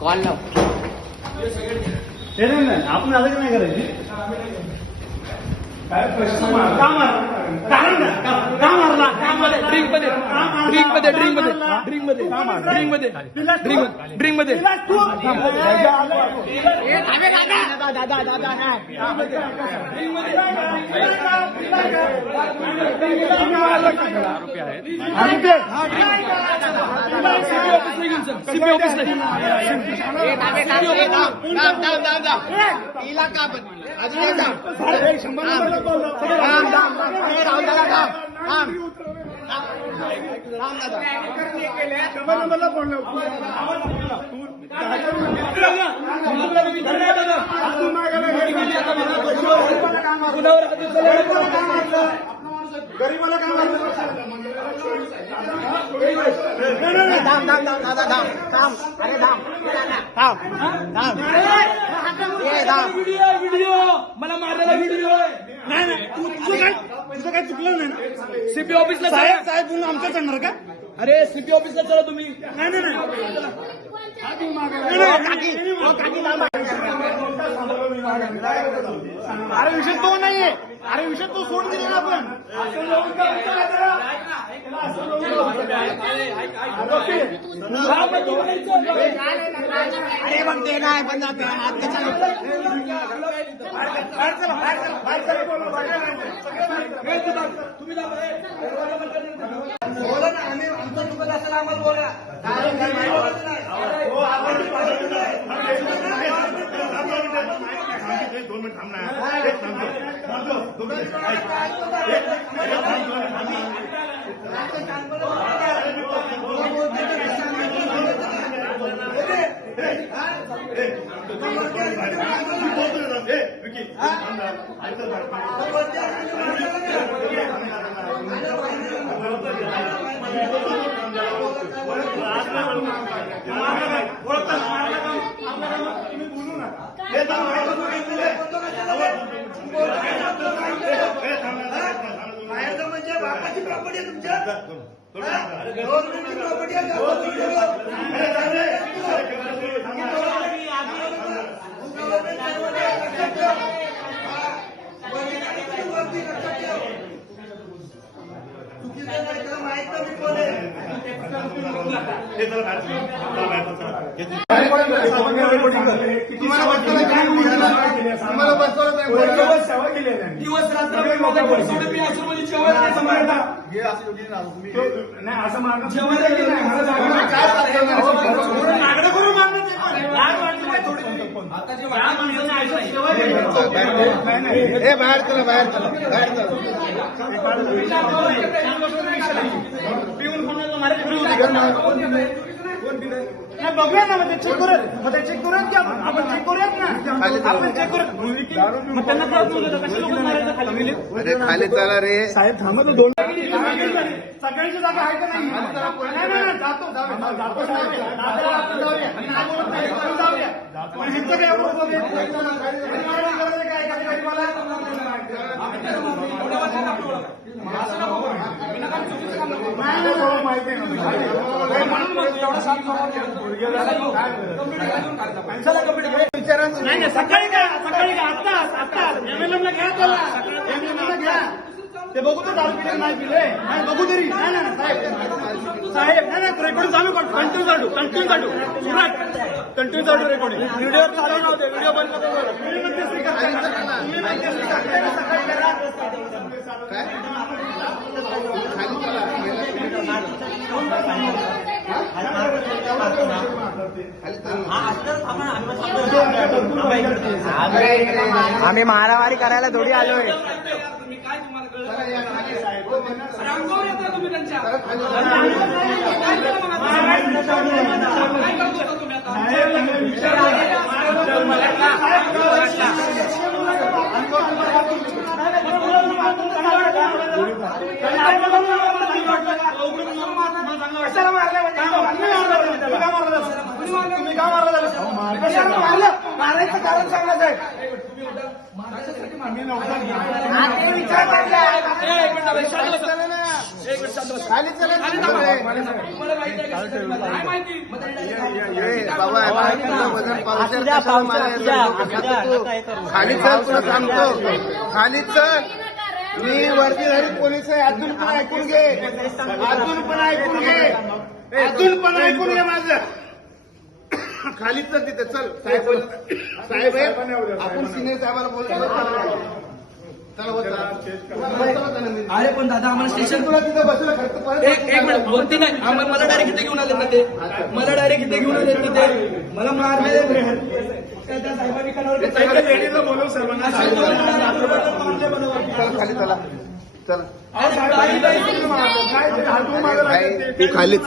Call लाव हे नाही नाही आपण आता नाही करायची काय प्रश्न का मार कारण का- ड्रिंकमध्ये? ड्रिंकमध्ये ड्रिंकमध्ये? ड्रिंकमध्ये? ड्रिंकमध्ये ड्रिंक ड्रिंकमध्ये सीपी ऑफिस नाही अरे, शंभर नंबरला बोललो. शंभर नंबरला बोललो. तू मागायला गरीबाला काय मारलं? व्हिडिओ व्हिडिओ मला मारलेला व्हिडिओ नाही नाही काय चुकलं नाही ना? सीपी ऑफिसला साहेब चला. साहेब म्हणून आमच्या चढणार का अरे सीपी ऑफिसला चला तुम्ही नाही नाही नाही. नाही, नाही. अरे विषय तो नाहीये अरे विषय तो सोडून दिला ना आपण. अरे पण ते नाही पण जाते. हात कशाला? बाहेर चला, बाहेर चला, बाहेर चला, बोला, बाहेर चला. बोला ना, आम्ही आमचं चुकत असेल आम्हाला बोला. हो, आपण दोन मिनिट थांब ना एक थांबतो. थांबतो. दोन मिनिट. ऐक. एक थांबतो. ए, विकी, थांब ना. ऐकतो तुम्ही बोलू ना हे थांब, ऐकतो तू घेतलेलं आहे. हे थांब ना, थांब ना, म्हणजे बापाची प्रॉपर्टी आहे तुमच्या? गव्हर्नमेंटची प्रॉपर्टी आहे सेवा केली आहे दिवस रात्र वेगवेगळ्या परिस्थितीत मी आश्रमाची जेवण नाही सांभाळता. नाही असं मागणं जेवण नाही, मला जागा नाही. मागणं करून मागणं ते पण. लहान माणसं नाही थोडी. लहान माणसाचं आयुष्य सेवा केली. नाही, नाही. ए बाहेर चला बाहेर चला बाहेर चला पिऊन मारे फ्री होती का? नाही, बघूया ना मग ते चेक करूयात. मग ते चेक करूयात की आपण आपण चेक करूयात ना? आपण चेक करूयात. मग त्यांना त्रास होऊ देतो. कशा लोकं मारायचं खाली? अरे खाली चला रे. साहेब थांबा दोन सगळ्यांची जागा आहे का नाही? नाही, नाही, नाही, जातो जाऊया, जातो. साहेब. जातो, जाऊया. नाही बोलत नाही, आपण जाऊया. पण ह्यांचं काय एवढं उपयोग आहे? काय? नाही, नाही, बाबा, माहिती आहे म्हणून एवढं शांत काय. नाही सकाळी घ्या सकाळी घ्या आत्ता आत्ता एमएलएम ला घ्या त्याला. एमएलएम ला घ्या. ते बघू तर दारू पिले नाही पिले. नाही बघू तरी. नाही नाही नाही, साहेब. साहेब नाही नाही रेकॉर्डिंग चालू कर. कंटिन्यू चालू कंटिन्यू चालू. सुरत कंटिन्यू चालू रेकॉर्डिंग व्हिडिओ चालू नव्हते व्हिडिओ बंद तुम्ही करताय ना? तुम्ही सकाळी करा. आम्ही मारामारी करायला थोडी आलोय मी काय तुम्हाला कळलं? अरे अंगावर येता तुम्ही त्यांच्या. काय करतो तुम्ही आता? कशाला मारलं म्हणजे? तुम्ही मारलं म्हणजे त्याला. का मारलं त्याला? तुम्ही का मारलं त्याला? कशाला मारलं? मारायचं कारण सांगा साहेब. आम्ही नव्हता. ए, एक मिनिट, शांत बसा. एक मिनिट शांत बसा. खाली चला बाबा वजन पावशेर कशाला मारायला लागला? तू? खाली तुला सांगतो खाली चल. मी वर्दीधारी पोलीस आहे. अजून पण ऐकून घे. अजून पण ऐकून घे. अजून पण ऐकून घे माझं. खाली चल तिथे चल साहेब साहेब आपण सिनियर साहेबाला बोलतो. चला बस, चला. अरे पण दादा आम्हाला स्टेशन तुला तिथं बसलं खर्च परत एक एक मिनिट वरती नाही. आम्हाला मला डायरेक्ट इथे घेऊन आले ना ते. मला डायरेक्ट इथे घेऊन आले ना ते. मला मारले साहेबांनी चल खाली चला. ते खाली